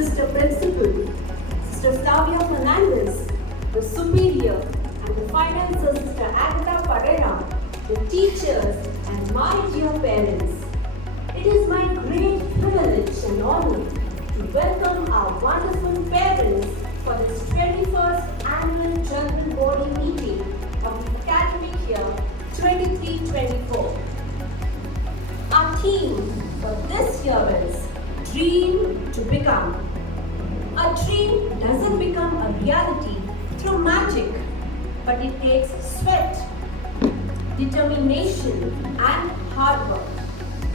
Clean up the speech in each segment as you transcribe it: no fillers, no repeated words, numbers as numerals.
Sister Principal, Sister Flavia Fernandez, the Superior, and the Financer, Sister Agatha Pereira, the teachers, and my dear parents. It is my great privilege and honor to welcome our wonderful parents for this 21st Annual General Body Meeting of the academic year 23-24. Our theme for this year is Dream to Become. A dream doesn't become a reality through magic, but it takes sweat, determination, and hard work.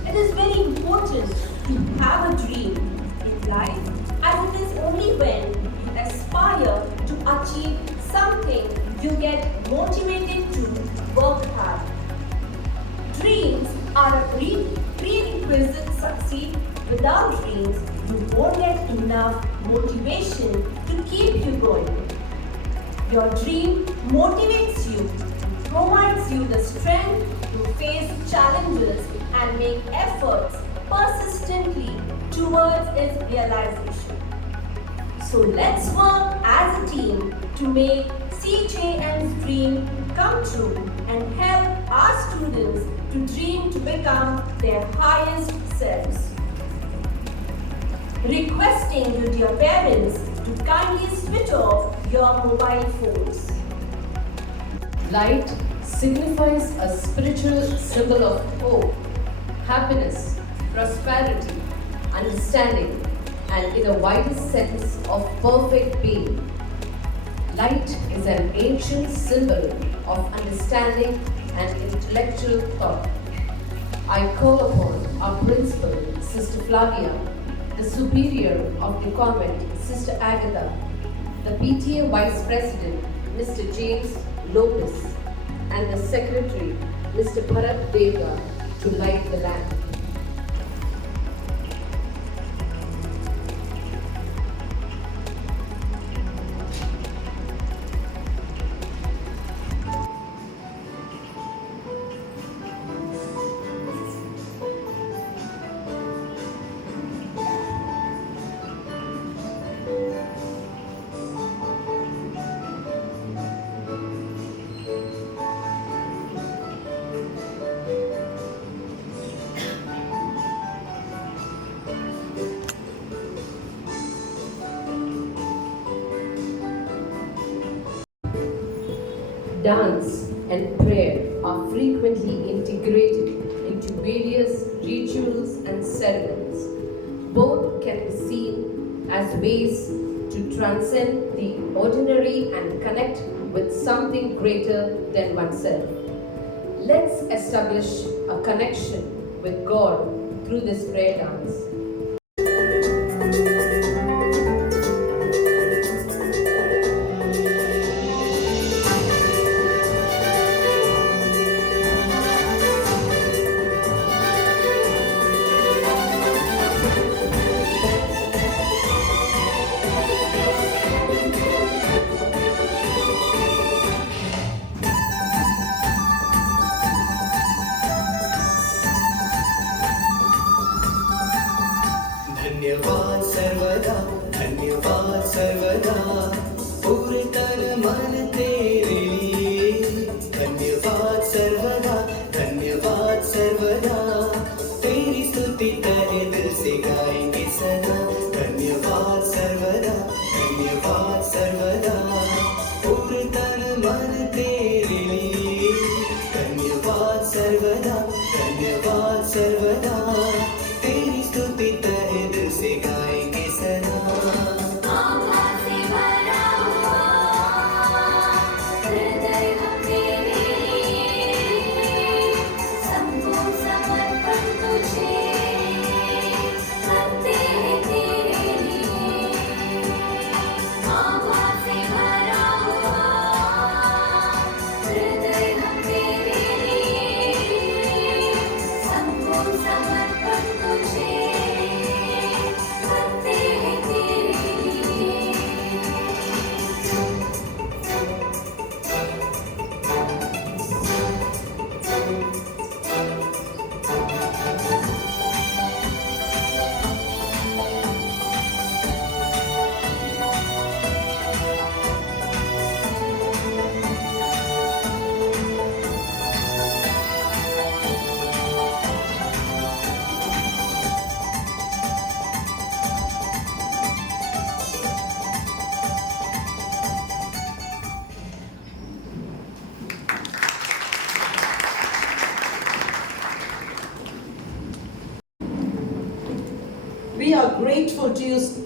It is very important to have a dream in life, as it is only when you aspire to achieve something you get motivated to work hard. Dreams are a prerequisite to succeed. Without dreams, you won't get enough motivation to keep you going. Your dream motivates you, provides you the strength to face challenges and make efforts persistently towards its realization. So let's work as a team to make CJM's dream come true and help our students to dream to become their highest selves. Requesting you, dear parents, to kindly switch off your mobile phones. Light signifies a spiritual symbol of hope, happiness, prosperity, understanding, and in a wider sense of perfect being. Light is an ancient symbol of understanding and intellectual thought. I call upon our principal, Sister Flavia, the superior of the convent, Sister Agatha, the PTA Vice President, Mr. James Lopez, and the Secretary, Mr. Bharat Deva, to light the lamp. Dance and prayer are frequently integrated into various rituals and ceremonies. Both can be seen as ways to transcend the ordinary and connect with something greater than oneself. Let's establish a connection with God through this prayer dance. धन्यवाद सर्वदा, धन्यवाद सर्वदा, पूरे तन मन तेरे लिए। धन्यवाद सर्वदा, धन्यवाद सर्वदा, तेरी स्तुति तहे दिल से गाएंगे सदा। धन्यवाद सर्वदा, धन्यवाद सर्वदा, पूरे तन मन तेरे लिए। धन्यवाद सर्वदा, धन्यवाद सर्वदा, तेरी स्तुति तहे दिल से गाएंगे सदा। आभा से भरा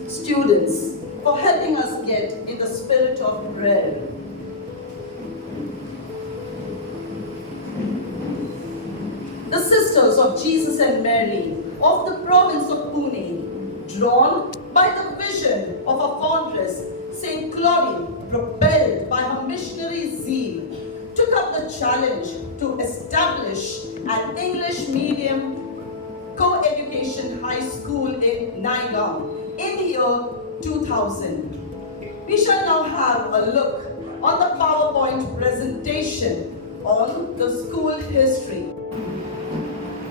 students, for helping us get in the spirit of prayer. The Sisters of Jesus and Mary of the province of Pune, drawn by the vision of a foundress, Saint Claudine, propelled by her missionary zeal, took up the challenge to establish an English medium co-education high school in Naigaon in the year 2000. We shall now have a look on the PowerPoint presentation on the school history.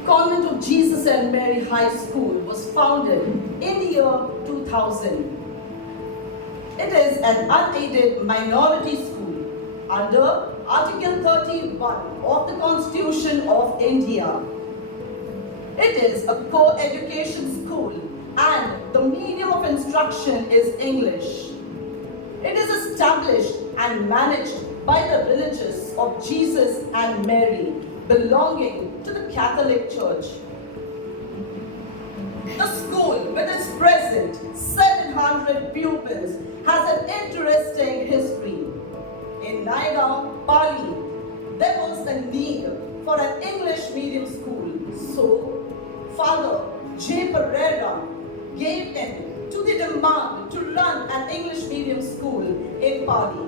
Convent of Jesus and Mary High School was founded in the year 2000. It is an unaided minority school under Article 31 of the Constitution of India. It is a co-education school and the medium of instruction is English. It is established and managed by the religious of Jesus and Mary, belonging to the Catholic Church. The school, with its present 700 pupils, has an interesting history. In Naigaon, Pali, there was a need for an English medium school, so Father J. Pereira gave in to the demand to run an English medium school in Pali.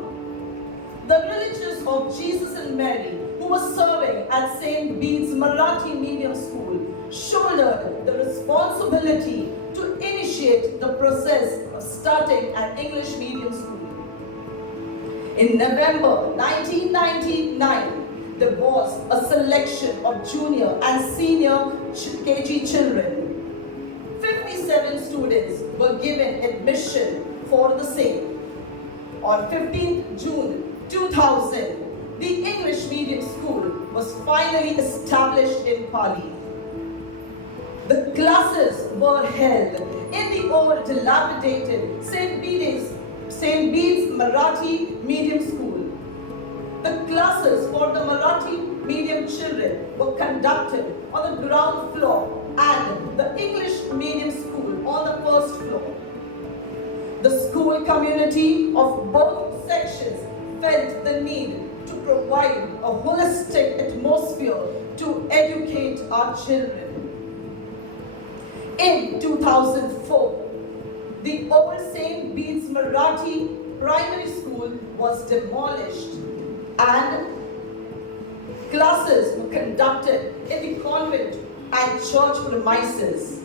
The religious of Jesus and Mary, who was serving at St. Bede's Marathi Medium School, shouldered the responsibility to initiate the process of starting an English medium school. In November 1999, there was a selection of junior and senior KG children. 57 students were given admission for the same. On 15th June 2000, the English medium school was finally established in Pali. The classes were held in the old dilapidated St. Bede's Marathi Medium School. The classes for the Marathi medium children were conducted on the ground floor and the English medium school on the first floor. The school community of both sections felt the need to provide a holistic atmosphere to educate our children. In 2004, the old St. Bede's Marathi Primary School was demolished and classes were conducted in the convent and church premises.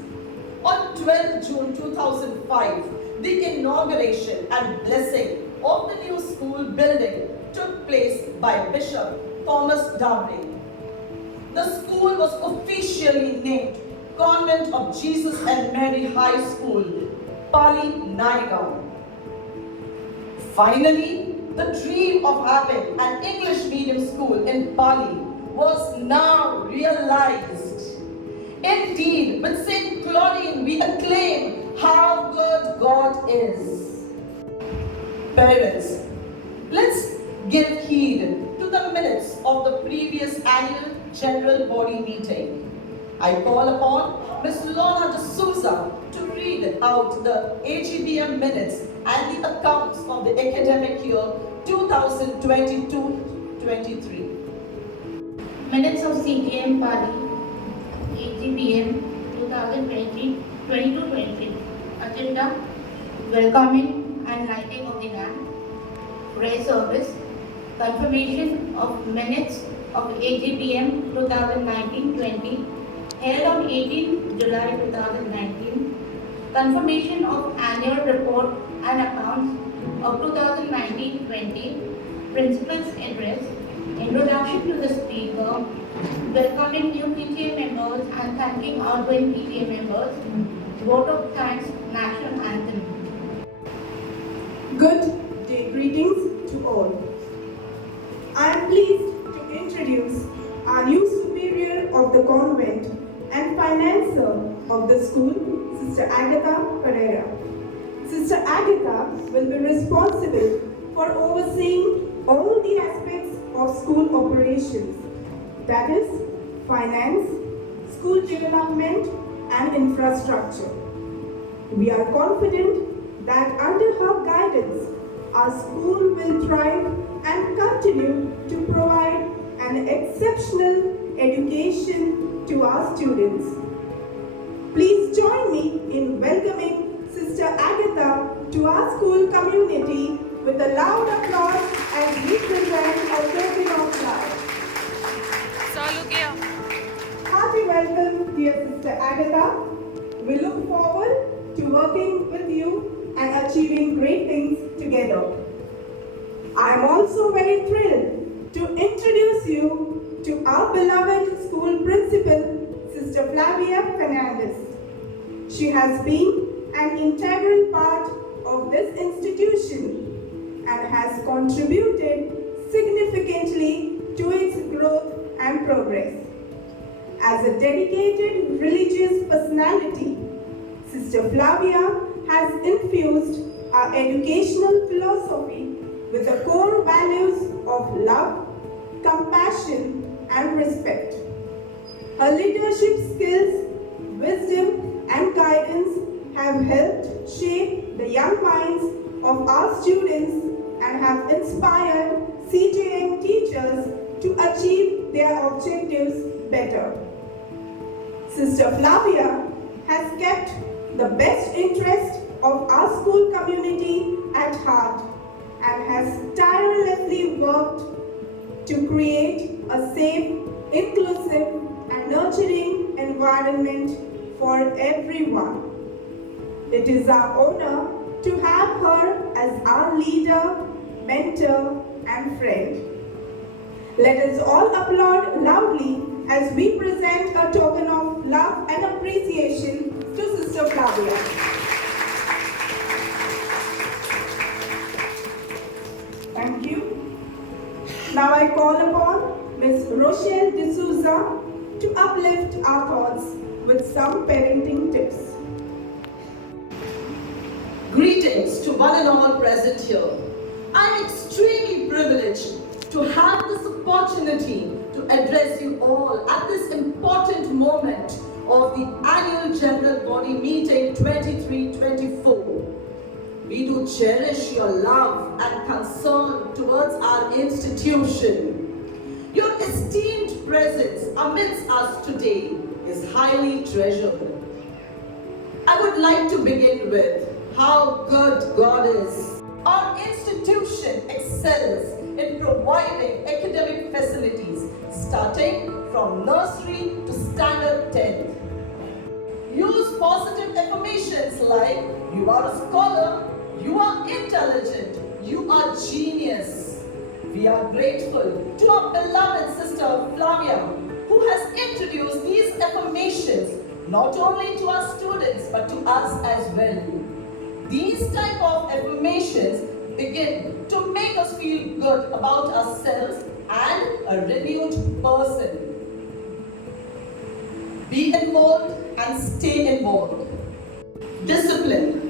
On 12 June 2005, the inauguration and blessing of the new school building took place by Bishop Thomas Darby. The school was officially named Convent of Jesus and Mary High School, Pali, Naigaon. Finally, the dream of having an English medium school in Pali was now realized. Indeed, with St. Claudine, we acclaim how good God is. Parents, let's give heed to the minutes of the previous annual General Body Meeting. I call upon Ms. Lorna D'Souza to read out the AGBM minutes and the accounts of the academic year 2022-23. Minutes of CJM Pali, AGBM 2022-23. Agenda: welcoming and lighting of the lamp, prayer service, confirmation of minutes of AGBM 2019-20 held on 18 July 2019, confirmation of annual report and accounts of 2019-20, principal's address, introduction to the speaker, welcoming new PTA members and thanking outgoing PTA members, vote of thanks, national anthem. Good day, greetings to all. I am pleased to introduce our new superior of the convent and financier of the school, Sister Agatha Pereira. Sister Agatha will be responsible for overseeing all the aspects of school operations, that is, finance, school development and infrastructure. We are confident our school will thrive and continue to provide an exceptional education to our students. Please join me in welcoming Sister Agatha to our school community with a loud applause as we present a token of love. Happy welcome, dear Sister Agatha. We look forward to working with you and achieving great things together. I am also very thrilled to introduce you to our beloved school principal, Sister Flavia Fernandez. She has been an integral part of this institution and has contributed significantly to its growth and progress. As a dedicated religious personality, Sister Flavia has infused our educational philosophy with the core values of love, compassion, and respect. Her leadership skills, wisdom, and guidance have helped shape the young minds of our students and have inspired CJM teachers to achieve their objectives better. Sister Flavia has kept the best interest of our school community at heart and has tirelessly worked to create a safe, inclusive, and nurturing environment for everyone. It is our honor to have her as our leader, mentor, and friend. Let us all applaud loudly as we present a token of love and appreciation to Sister Flavia. Thank you. Now I call upon Ms. Rochelle D'Souza to uplift our thoughts with some parenting tips. Greetings to one and all present here. I am extremely privileged to have this opportunity to address you all at this important moment of the Annual General Body Meeting 23-24. We do cherish your love and concern towards our institution. Your esteemed presence amidst us today is highly treasured. I would like to begin with how good God is. Our institution excels in providing academic facilities starting from nursery to standard 10th. Use positive affirmations like you are a scholar, you are intelligent, you are genius. We are grateful to our beloved Sister Flavia who has introduced these affirmations not only to our students but to us as well. These type of affirmations begin to make us feel good about ourselves and a renewed person. Be involved and stay involved. Discipline.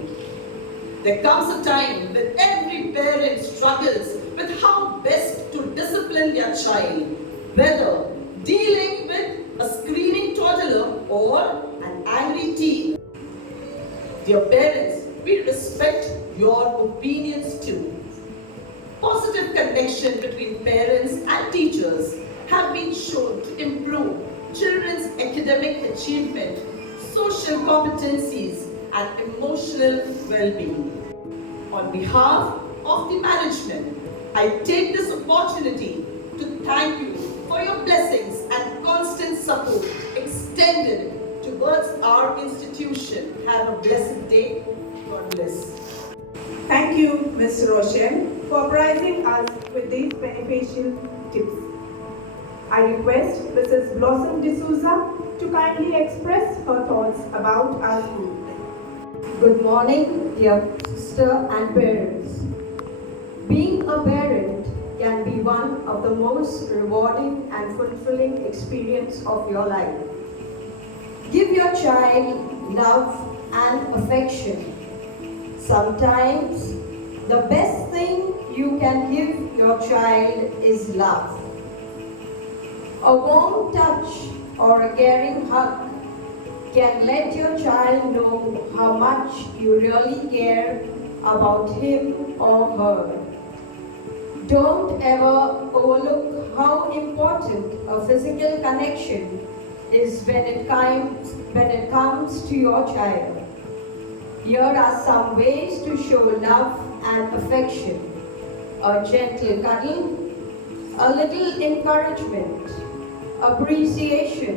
There comes a time when every parent struggles with how best to discipline their child, whether dealing with a screaming toddler or an angry teen. Dear parents, we respect your opinions too. Positive connection between parents and teachers have been shown to improve children's academic achievement, social competencies, and emotional well-being. On behalf of the management, I take this opportunity to thank you for your blessings and constant support extended towards our institution. Have a blessed day. God bless. Thank you, Ms. Rochelle, for providing us with these beneficial tips. I request Mrs. Blossom D'Souza to kindly express her thoughts about our school. Good morning, dear sister and parents. Being a parent can be one of the most rewarding and fulfilling experience of your life. Give your child love and affection. Sometimes the best thing you can give your child is love. A warm touch or a caring hug can let your child know how much you really care about him or her. Don't ever overlook how important a physical connection is when it comes to your child. Here are some ways to show love and affection. A gentle cuddle, a little encouragement, appreciation,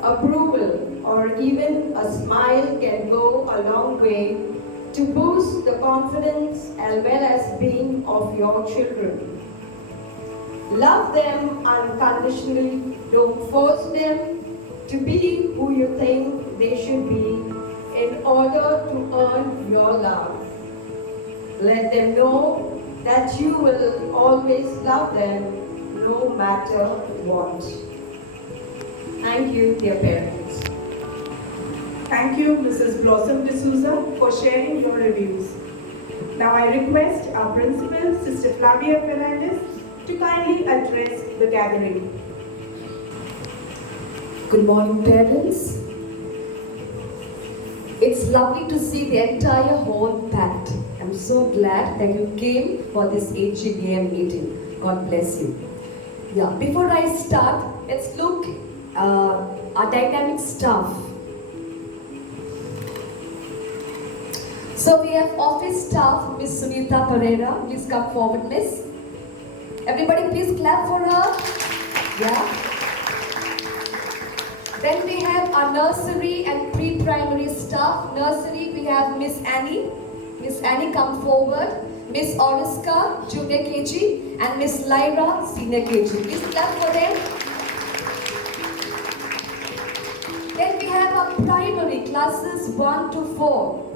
approval, or even a smile can go a long way to boost the confidence as well as being of your children. Love them unconditionally. Don't force them to be who you think they should be in order to earn your love. Let them know that you will always love them no matter what. Thank you, dear parents. Thank you, Mrs. Blossom D'Souza, for sharing your reviews. Now I request our principal, Sister Flavia Fernandez, to kindly address the gathering. Good morning, parents. It's lovely to see the entire hall packed. I'm so glad that you came for this AGBM meeting. God bless you. Yeah, before I start, let's look our dynamic staff. So we have office staff, Miss Sunita Pereira. Please come forward, Miss. Everybody, please clap for her. Yeah. Then we have our nursery and pre-primary staff. Nursery, we have Miss Annie. Miss Annie, come forward. Miss Oriska, junior KG, and Miss Lyra, senior KG. Please clap for them. Then we have our primary classes 1 to 4.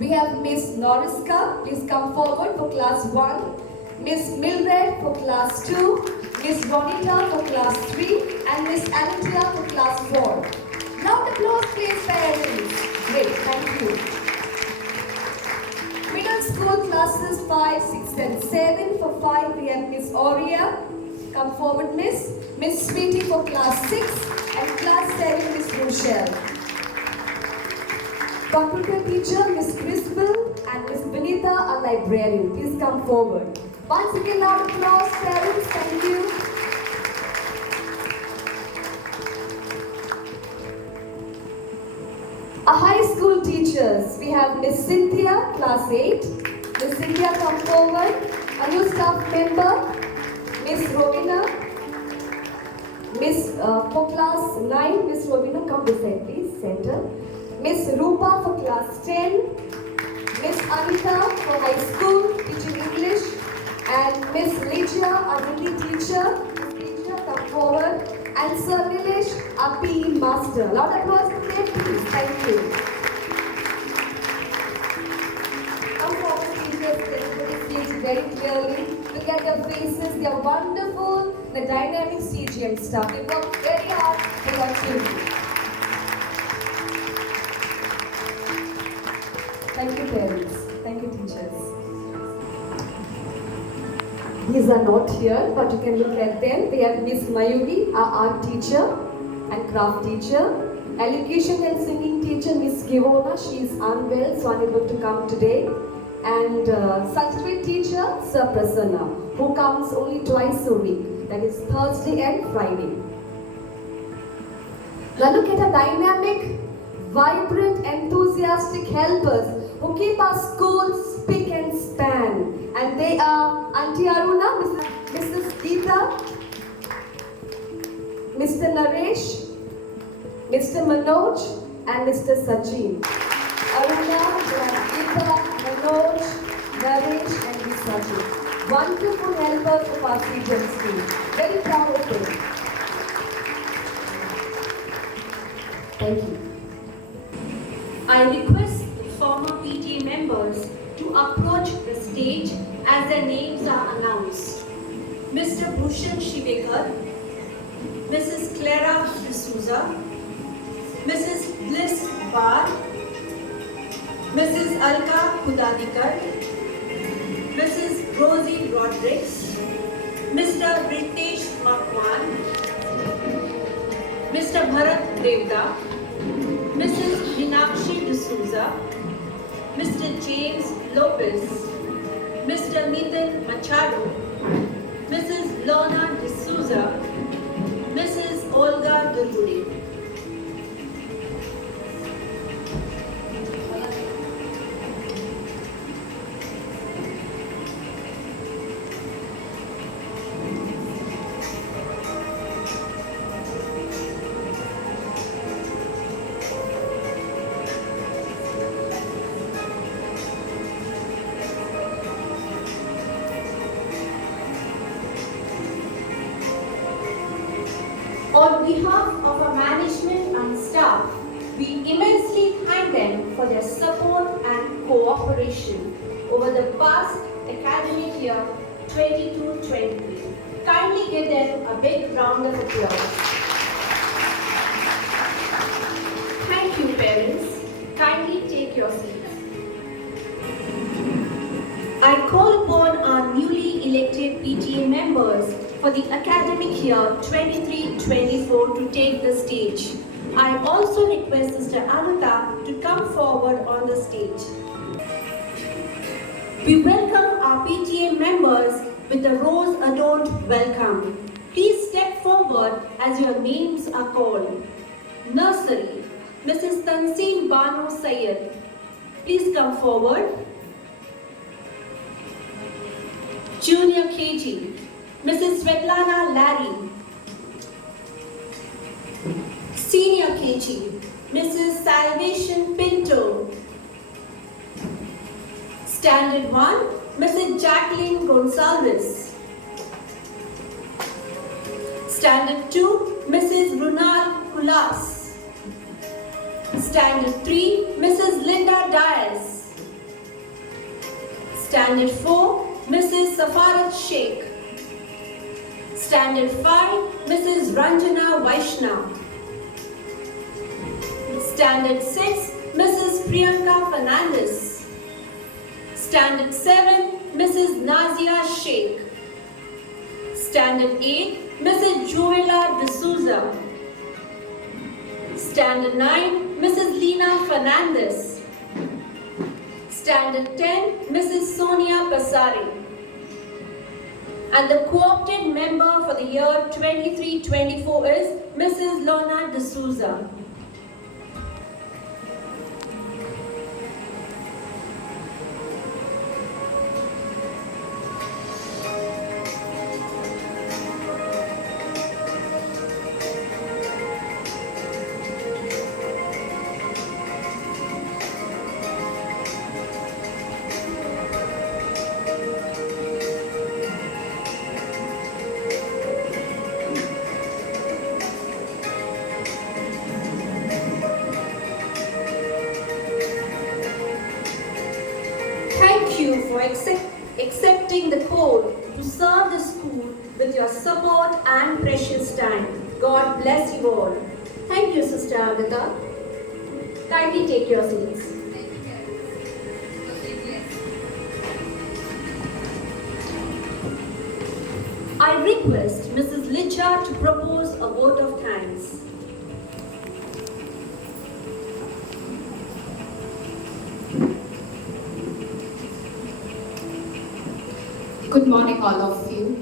We have Miss Noriska, please come forward for class 1. Miss Mildred for class 2. Miss Bonita for class 3. And Miss Anatia for class 4. Round applause, please, parents. Great, thank you. Middle school classes 5, 6, and 7. For 5, we have Miss Aurea. Come forward, Miss. Miss Sweetie for class 6. And class 7, Miss Rochelle. Computer teacher, Miss Criswell, and Miss Benita, our librarian. Please come forward. Once again, loud applause, parents. Thank you. Our high school teachers, we have Miss Cynthia, class 8. Miss Cynthia, come forward. A new staff member, Miss Robina. Miss for class 9, Miss Robina, come this side, please, center. Miss Rupa for class 10. Miss Anita for high school, teaching English. And Miss Lydia, our Hindi teacher. Miss Lydia, come forward. And Sir Nilesh, our PE master. Loud applause for them, please. Thank you. Come forward, teachers. Everybody sees very clearly. Look at their faces. They are wonderful. The dynamic CJM staff. They work very hard for your children. Thank you, parents. Thank you, teachers. These are not here, but you can look at them. We have Miss Mayuri, our art teacher and craft teacher. Elocution and singing teacher, Miss Givona. She is unwell, so unable to come today. And Sanskrit teacher, Sir Prasanna, who comes only twice a week. That is Thursday and Friday. Now look at a dynamic, vibrant, enthusiastic helpers who keep our schools spick and span. And they are Auntie Aruna, Mrs. Geeta, Mr. Naresh, Mr. Manoj, and Mr. Sachin. Aruna, Geeta, Manoj, Naresh, and Mr. Sachin. Wonderful helpers of our CJM school. Very proud of them. Thank you. I request the former PTA members to approach the stage as their names are announced. Mr. Bhushan Shivekar, Mrs. Clara D'Souza, Mrs. Bliss Bar, Mrs. Alka Kudadikar, Mrs. Rosie Rodriguez, Mr. Ritesh Makwan, Mr. Bharat Devda, Mrs. Meenakshi D'Souza, Mr. James Lopez, Mr. Nitin Machado, Mrs. Lorna D'Souza, Mrs. Olga Durguri. On behalf of our management and staff, we immensely thank them for their support and cooperation over the past academic year 22-23. Kindly give them a big round of applause. Thank you, parents. Kindly take your seats. I call upon our newly elected PTA members for the academic year 23-24 to take the stage. I also request Sister Anuta to come forward on the stage. We welcome our PTA members with a rose-adorned welcome. Please step forward as your names are called. Nursery, Mrs. Tanzeen Banu Syed. Please come forward. Junior KG, Mrs. Svetlana Larry. Senior KG, Mrs. Salvation Pinto. Standard 1, Mrs. Jacqueline Gonsalves. Standard 2, Mrs. Runal Kulas. Standard 3, Mrs. Linda Dias. Standard 4, Mrs. Safarat Sheikh. Standard 5, Mrs. Ranjana Vaishnav. Standard 6, Mrs. Priyanka Fernandez. Standard 7, Mrs. Nazia Sheikh. Standard 8, Mrs. Joella D'Souza. Standard 9, Mrs. Lina Fernandez. Standard 10, Mrs. Sonia Pasari. And the co-opted member for the year 23-24 is Mrs. Lorna D'Souza. Thank you for accepting the call to serve the school with your support and precious time. God bless you all. Thank you, Sister Agatha. Kindly take your seats. I request Mrs. Licha to propose a vote of thanks. Good morning, all of you.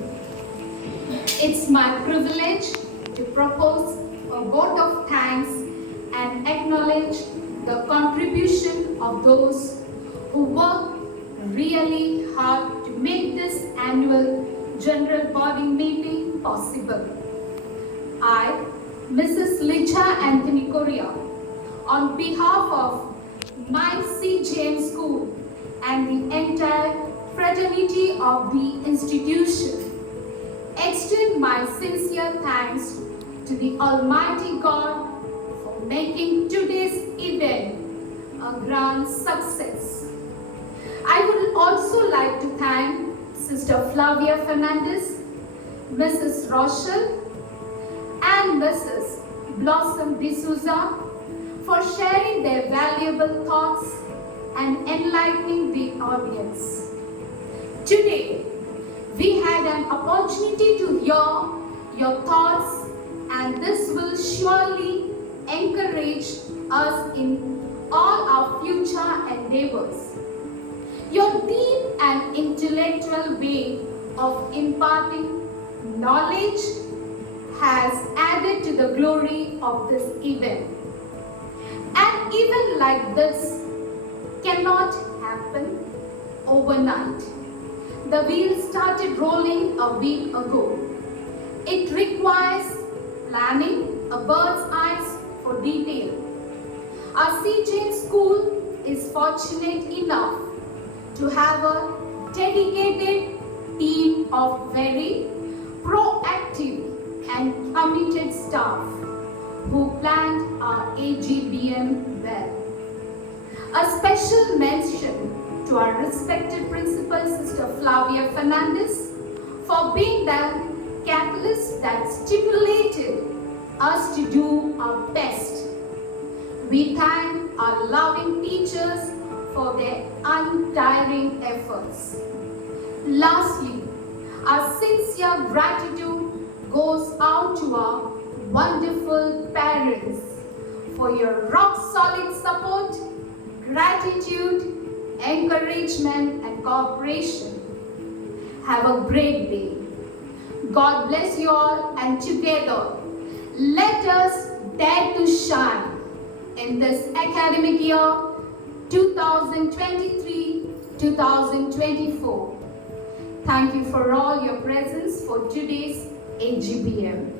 It's my privilege to propose a vote of thanks and acknowledge the contribution of those who work really hard to make this annual general body meeting possible. I, Mrs. Licha Anthony Correa, on behalf of my CJM school and the entire fraternity of the institution, extend my sincere thanks to the Almighty God for making today's event a grand success. I would also like to thank Sister Flavia Fernandez, Mrs. Rochelle, and Mrs. Blossom D'Souza for sharing their valuable thoughts and enlightening the audience. Today, we had an opportunity to hear your thoughts, and this will surely encourage us in all our future endeavors. Your deep and intellectual way of imparting knowledge has added to the glory of this event. An event like this cannot happen overnight. The wheels started rolling a week ago. It requires planning, a bird's eyes for detail. Our CJM school is fortunate enough to have a dedicated team of very proactive and committed staff who planned our AGBM well. A special mention to our respected principal, Sister Flavia Fernandez, for being the catalyst that stimulated us to do our best. We thank our loving teachers for their untiring efforts. Lastly, our sincere gratitude goes out to our wonderful parents for your rock-solid support, gratitude, encouragement, and cooperation. Have a great day. God bless you all, and together, let us dare to shine in this academic year 2023-2024. Thank you for all your presence for today's AGBM.